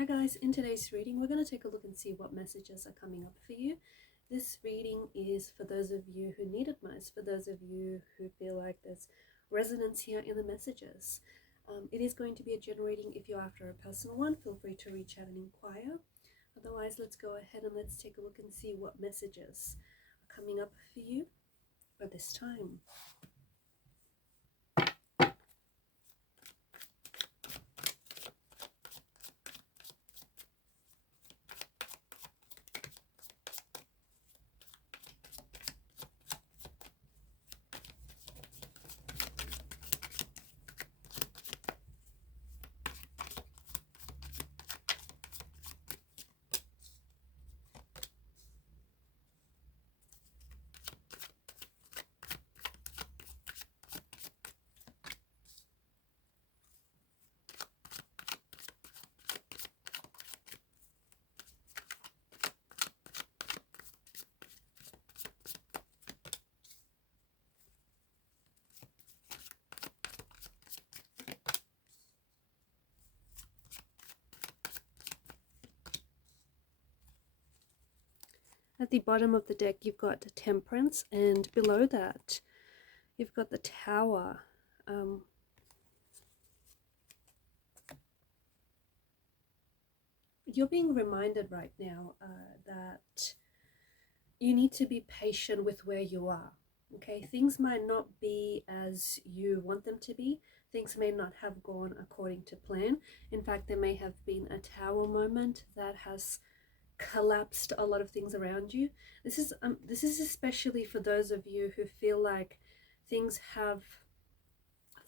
Hi guys, in today's reading we're going to take a look and see what messages are coming up for you. This reading is for those of you who need it most, for those of you who feel like there's resonance here in the messages. It is going to be a general reading. If you're after a personal one, feel free to reach out and inquire. Otherwise, let's go ahead and let's take a look and see what messages are coming up for you at this time. At the bottom of the deck, you've got Temperance, and below that, you've got the Tower. You're being reminded right now that you need to be patient with where you are. Okay, things might not be as you want them to be. Things may not have gone according to plan. In fact, there may have been a tower moment that has collapsed a lot of things around you. This is especially for those of you who feel like things have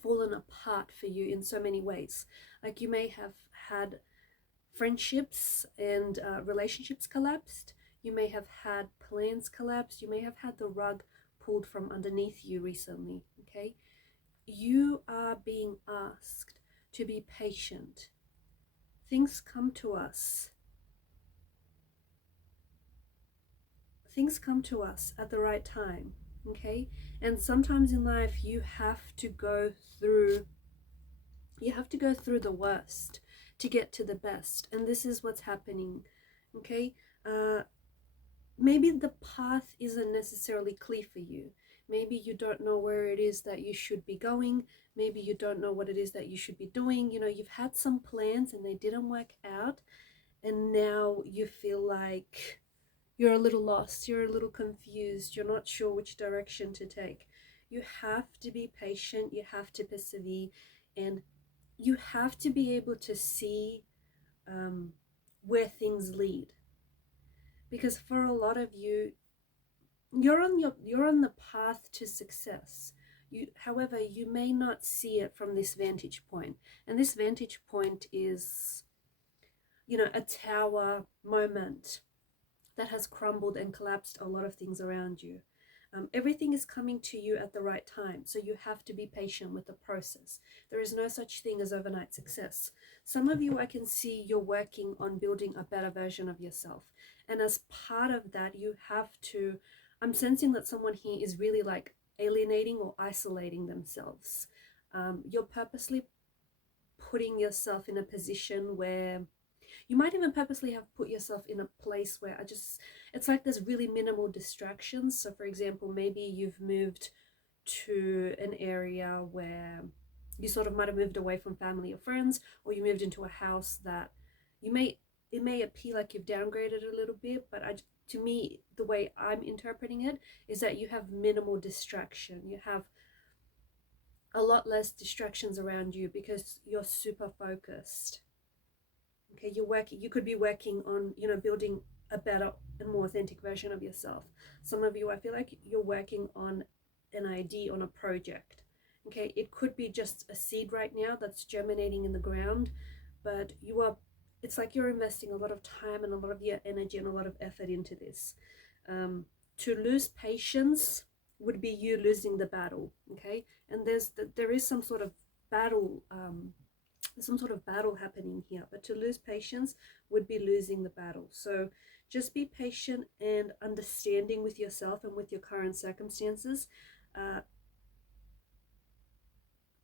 fallen apart for you in so many ways. Like you may have had friendships and relationships collapsed. You may have had plans collapsed. You may have had the rug pulled from underneath you recently. Okay, you are being asked to be patient. Things come to us. Things come to us at the right time, okay? And sometimes in life you have to go through the worst to get to the best, and this is what's happening, okay? Maybe the path isn't necessarily clear for you. Maybe you don't know where it is that you should be going. Maybe you don't know what it is that you should be doing. You know, you've had some plans and they didn't work out, and now you feel like you're a little lost, you're a little confused, you're not sure which direction to take. You have to be patient, you have to persevere, and you have to be able to see where things lead. Because for a lot of you, you're on the path to success. However, you may not see it from this vantage point. And this vantage point is, you know, a tower moment that has crumbled and collapsed a lot of things around you. Everything is coming to you at the right time, so you have to be patient with the process. There is no such thing as overnight success. Some of you, I can see you're working on building a better version of yourself, and as part of that, you have to, I'm sensing that someone here is really like alienating or isolating themselves. You're purposely putting yourself in a position where you might even purposely have put yourself in a place where it's like there's really minimal distractions. So for example, maybe you've moved to an area where you sort of might have moved away from family or friends, or you moved into a house that it may appear like you've downgraded a little bit, but to me, the way I'm interpreting it is that you have minimal distraction. You have a lot less distractions around you because you're super focused. Okay, you could be working on, you know, building a better and more authentic version of yourself. Some of you, I feel like you're working on an idea, on a project. Okay, it could be just a seed right now that's germinating in the ground, but it's like you're investing a lot of time and a lot of your energy and a lot of effort into this. To lose patience would be you losing the battle, okay? And there is some sort of battle, there's some sort of battle happening here, but to lose patience would be losing the battle. So just be patient and understanding with yourself and with your current circumstances.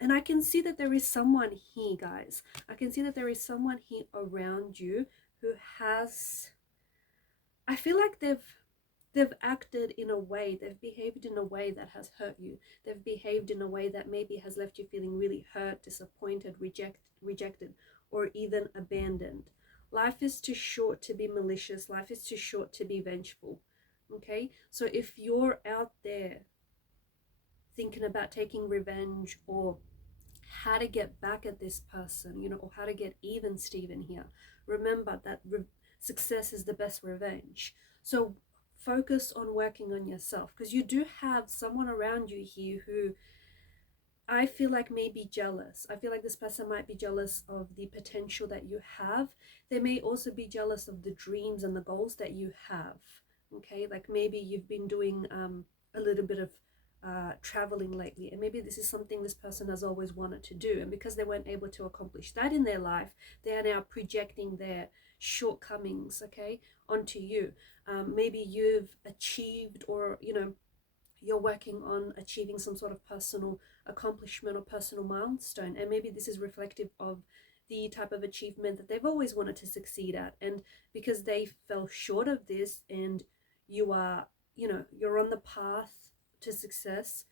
And I can see that there is someone here, guys. I can see that there is someone here around you who has, I feel like they've acted in a way, they've behaved in a way that has hurt you. They've behaved in a way that maybe has left you feeling really hurt, disappointed, rejected, or even abandoned. Life is too short to be malicious. Life is too short to be vengeful. Okay? So if you're out there thinking about taking revenge or how to get back at this person, you know, or how to get even Steven here, remember that success is the best revenge. So focus on working on yourself, because you do have someone around you here who I feel like may be jealous. I feel like this person might be jealous of the potential that you have. They may also be jealous of the dreams and the goals that you have. Okay, like maybe you've been doing a little bit of traveling lately, and maybe this is something this person has always wanted to do, and because they weren't able to accomplish that in their life, they are now projecting their shortcomings, okay, onto you. Maybe you've achieved, or you know, you're working on achieving some sort of personal accomplishment or personal milestone, and maybe this is reflective of the type of achievement that they've always wanted to succeed at, and because they fell short of this, and you are, you know, you're on the path to success,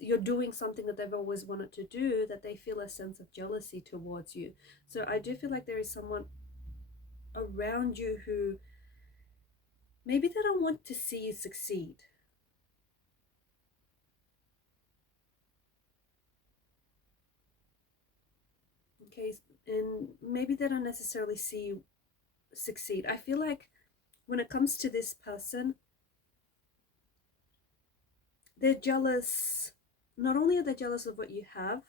you're doing something that they've always wanted to do, that they feel a sense of jealousy towards you. So I do feel like there is someone around you who maybe they don't want to see you succeed. Okay, and maybe they don't necessarily see you succeed. I feel like when it comes to this person, they're jealous. Not only are they jealous of what you have,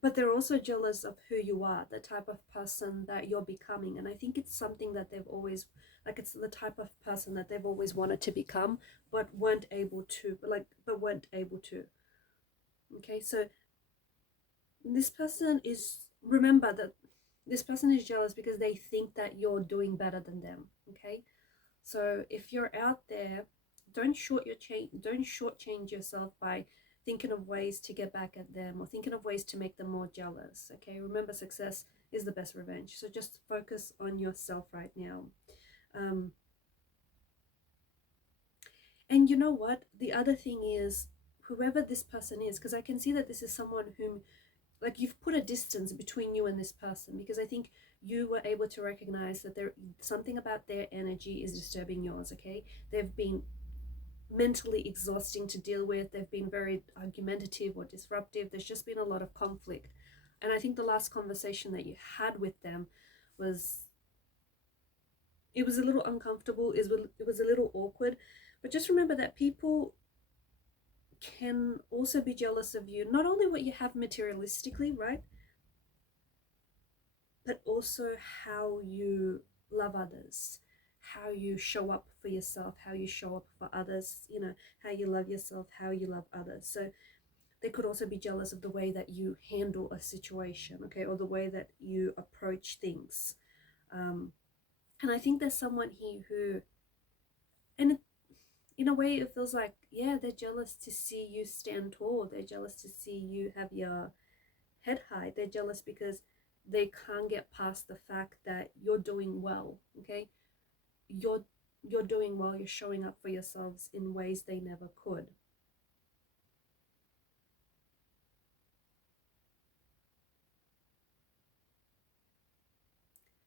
but they're also jealous of who you are, the type of person that you're becoming. And I think it's something that they've always, like, it's the type of person that they've always wanted to become, but weren't able to, but weren't able to. Okay, so this person is, remember that this person is jealous because they think that you're doing better than them. Okay, so if you're out there, don't shortchange yourself by thinking of ways to get back at them or thinking of ways to make them more jealous. Okay, remember, success is the best revenge. So just focus on yourself right now. And you know what, the other thing is, whoever this person is, because I can see that this is someone whom, like, you've put a distance between you and this person, because I think you were able to recognize that there something about their energy is disturbing yours. Okay, they've been mentally exhausting to deal with, they've been very argumentative or disruptive, there's just been a lot of conflict. And I think the last conversation that you had with them was, it was a little uncomfortable, it was a little awkward. But just remember that people can also be jealous of you, not only what you have materialistically, right, but also how you love others, how you show up for yourself, how you show up for others, you know, how you love yourself, how you love others. So they could also be jealous of the way that you handle a situation, okay, or the way that you approach things. And I think there's someone here who, and in a way it feels like, yeah, they're jealous to see you stand tall, they're jealous to see you have your head high, they're jealous because they can't get past the fact that you're doing well. Okay, you're doing well, you're showing up for yourselves in ways they never could.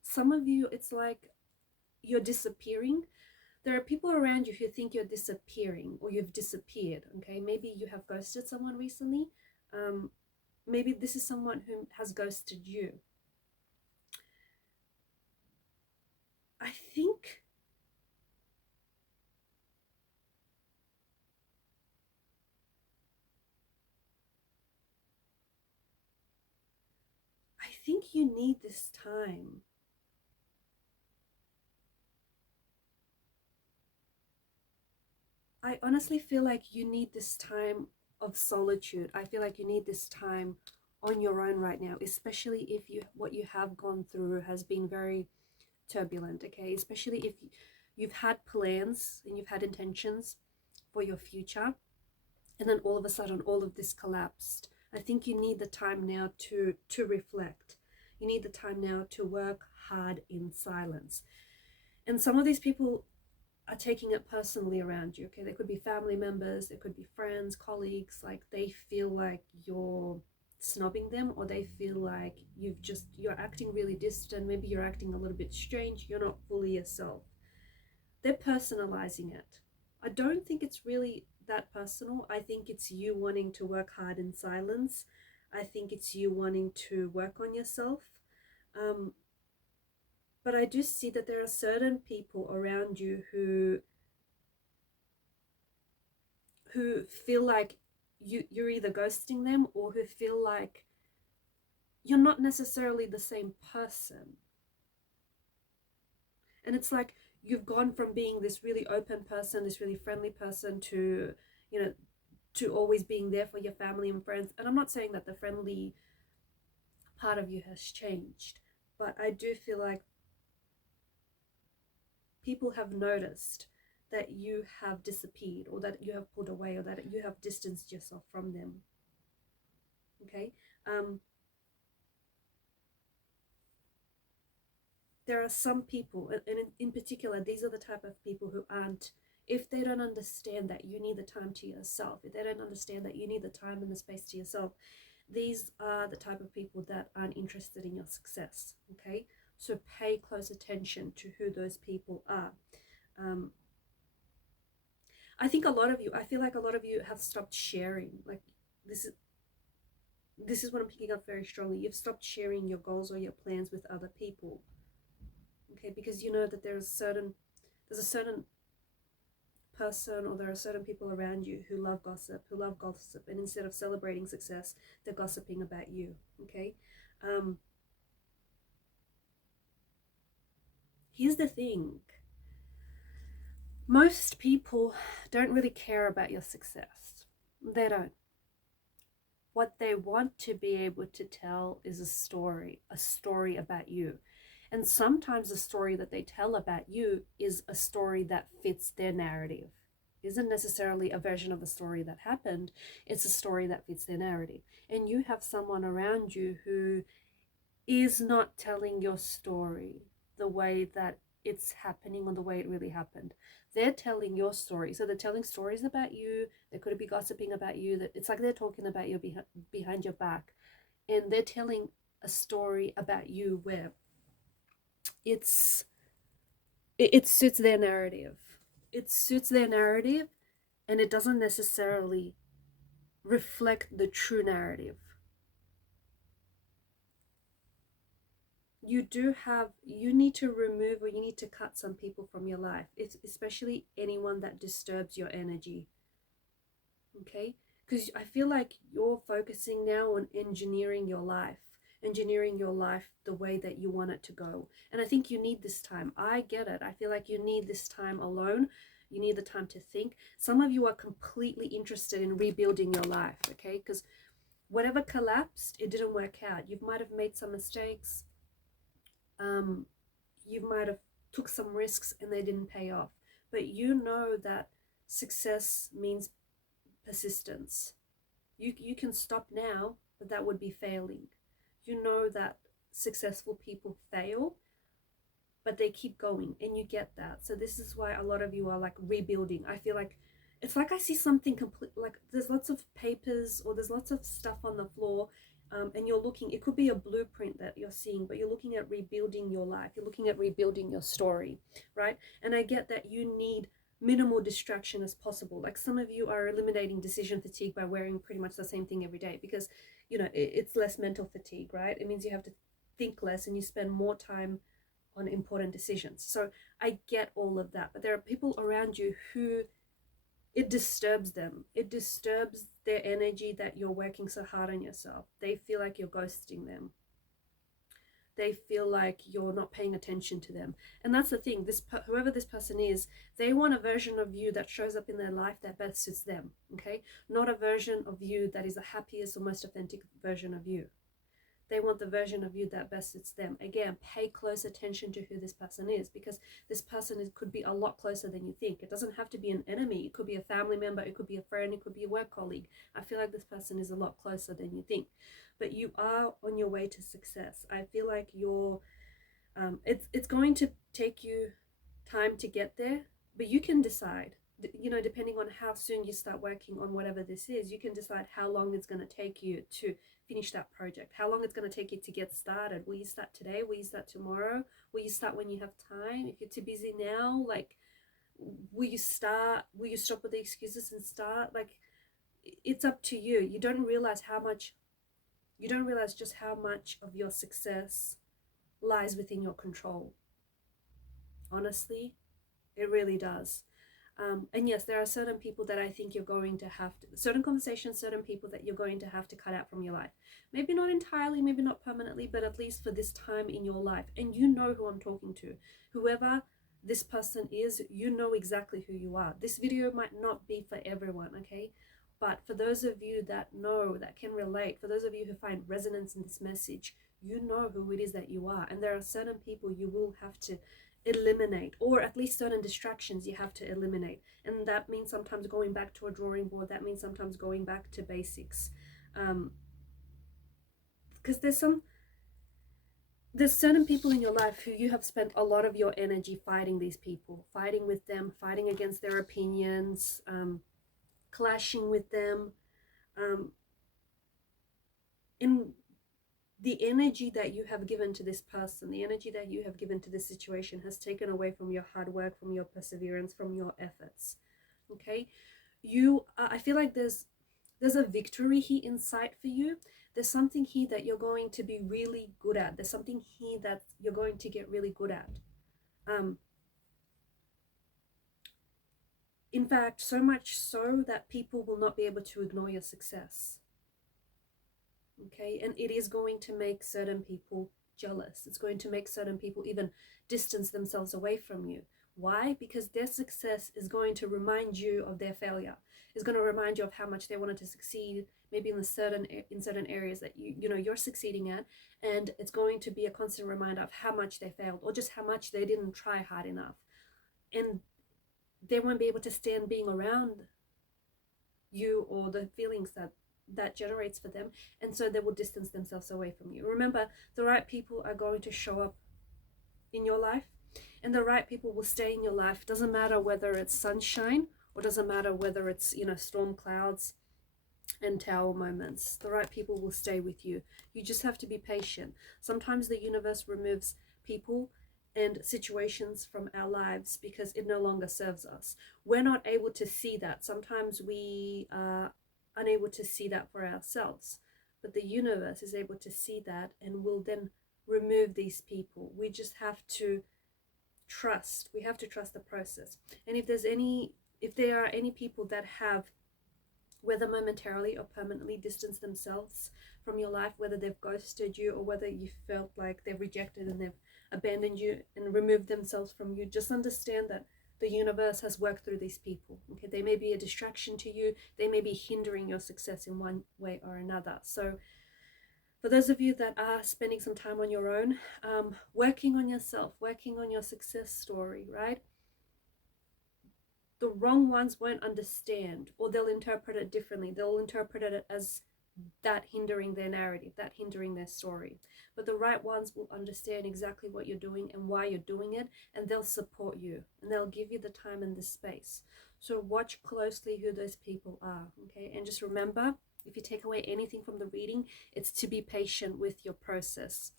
Some of you, it's like you're disappearing. There are people around you who think you're disappearing or you've disappeared. Okay, maybe you have ghosted someone recently. Maybe this is someone who has ghosted you. I think you need this time. I honestly feel like you need this time of solitude. I feel like you need this time on your own right now, especially if you, what you have gone through has been very turbulent. Okay, especially if you've had plans and you've had intentions for your future, And then all of a sudden, all of this collapsed. I think you need the time now to reflect. You need the time now to work hard in silence. And some of these people are taking it personally around you, okay? They could be family members, they could be friends, colleagues, like they feel like you're snobbing them, or they feel like you're acting really distant, maybe you're acting a little bit strange, you're not fully yourself. They're personalizing it. I don't think it's really that personal. I think it's you wanting to work hard in silence. I think it's you wanting to work on yourself. But I do see that there are certain people around you who feel like you're either ghosting them, or who feel like you're not necessarily the same person. And it's like you've gone from being this really open person, this really friendly person, to, you know, to always being there for your family and friends. And I'm not saying that the friendly part of you has changed, but I do feel like people have noticed that you have disappeared, or that you have pulled away, or that you have distanced yourself from them. Okay? There are some people, and in particular, these are the type of people who aren't, if they don't understand that you need the time to yourself, if they don't understand that you need the time and the space to yourself, these are the type of people that aren't interested in your success. Okay? So pay close attention to who those people are. I think I feel like a lot of you have stopped sharing. Like this is what I'm picking up very strongly. You've stopped sharing your goals or your plans with other people. Okay, because you know that there's a certain person, or there are certain people around you who love gossip, and instead of celebrating success, they're gossiping about you. Okay? Here's the thing. Most people don't really care about your success. They don't. What they want to be able to tell is a story about you. And sometimes the story that they tell about you is a story that fits their narrative. Isn't necessarily a version of a story that happened, it's a story that fits their narrative. And you have someone around you who is not telling your story the way that it's happening, or the way it really happened. They're telling your story. So they're telling stories about you. They could be gossiping about you. That it's like they're talking about you behind your back, and they're telling a story about you where it suits their narrative. It suits their narrative, and it doesn't necessarily reflect the true narrative. You need to remove, or you need to cut some people from your life, especially anyone that disturbs your energy. Okay? Because I feel like you're focusing now on engineering your life the way that you want it to go. And I think you need this time. I get it. I feel like you need this time alone. You need the time to think. Some of you are completely interested in rebuilding your life, okay? Because whatever collapsed, it didn't work out. You might have made some mistakes. You might have took some risks and they didn't pay off. But you know that success means persistence. You can stop now, but that would be failing. You know that successful people fail, but they keep going, and you get that. So this is why a lot of you are like rebuilding. I feel like it's like I see something complete, like there's lots of papers, or there's lots of stuff on the floor, and you're looking, it could be a blueprint that you're seeing, but you're looking at rebuilding your life, you're looking at rebuilding your story, right? And I get that you need minimal distraction as possible. Like some of you are eliminating decision fatigue by wearing pretty much the same thing every day, because you know it's less mental fatigue, right? It means you have to think less and you spend more time on important decisions. So I get all of that, but there are people around you who it disturbs them. It disturbs their energy that you're working so hard on yourself. They feel like you're ghosting them. They feel like you're not paying attention to them. And that's the thing, whoever this person is, they want a version of you that shows up in their life that best suits them, okay? Not a version of you that is the happiest or most authentic version of you. They want the version of you that best suits them. Again, pay close attention to who this person is, because this person could be a lot closer than you think. It doesn't have to be an enemy. It could be a family member. It could be a friend. It could be a work colleague. I feel like this person is a lot closer than you think. But you are on your way to success. I feel like you're, it's going to take you time to get there, but you can decide, you know, depending on how soon you start working on whatever this is, you can decide how long it's going to take you to finish that project, how long it's going to take you to get started. Will you start today? Will you start tomorrow? Will you start when you have time? If you're too busy now, like, will you stop with the excuses and start? Like, it's up to you. You don't realize just how much of your success lies within your control. Honestly, it really does. And yes, there are certain people that I think you're going to have to, certain conversations, certain people that you're going to have to cut out from your life. Maybe not entirely, maybe not permanently, but at least for this time in your life. And you know who I'm talking to. Whoever this person is, you know exactly who you are. This video might not be for everyone, okay? But for those of you that know, that can relate, for those of you who find resonance in this message, you know who it is that you are. And there are certain people you will have to eliminate, or at least certain distractions you have to eliminate. And that means sometimes going back to a drawing board. That means sometimes going back to basics. Because there's certain people in your life who you have spent a lot of your energy fighting these people, fighting with them, fighting against their opinions, clashing with them. In the energy that you have given to this person, the energy that you have given to this situation has taken away from your hard work, from your perseverance, from your efforts. Okay, I feel like there's a victory here in sight for you. There's something here that you're going to be really good at. There's something here that you're going to get really good at. In fact, so much so that people will not be able to ignore your success. Okay, and it is going to make certain people jealous. It's going to make certain people even distance themselves away from you. Why? Because their success is going to remind you of their failure. It's going to remind you of how much they wanted to succeed, maybe in certain areas that you're succeeding at, and it's going to be a constant reminder of how much they failed, or just how much they didn't try hard enough. And they won't be able to stand being around you, or the feelings that generates for them, and so they will distance themselves away from you. Remember, the right people are going to show up in your life, and the right people will stay in your life. Doesn't matter whether it's sunshine, or doesn't matter whether it's, storm clouds and tower moments. The right people will stay with you. You just have to be patient. Sometimes the universe removes people and situations from our lives because it no longer serves us. We're not able to see that. Sometimes we are unable to see that for ourselves, but the universe is able to see that and will then remove these people. We just have to trust. We have to trust the process. And if there are any people that have, whether momentarily or permanently, distanced themselves from your life, whether they've ghosted you or whether you felt like they've rejected and they've abandoned you and removed themselves from you, just understand that the universe has worked through these people. Okay, they may be a distraction to you. They may be hindering your success in one way or another. So for those of you that are spending some time on your own, working on yourself, working on your success story, right? The wrong ones won't understand, or they'll interpret it differently. They'll interpret it as that hindering their narrative, that hindering their story. But the right ones will understand exactly what you're doing and why you're doing it, and they'll support you, and they'll give you the time and the space. So watch closely who those people are, okay? And just remember, if you take away anything from the reading, it's to be patient with your process,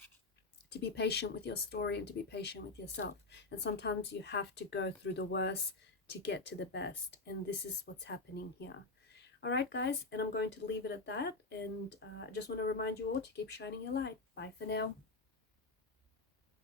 to be patient with your story, and to be patient with yourself. And sometimes you have to go through the worst to get to the best, and this is what's happening here. All right, guys, and I'm going to leave it at that, and I just want to remind you all to keep shining your light. Bye for now.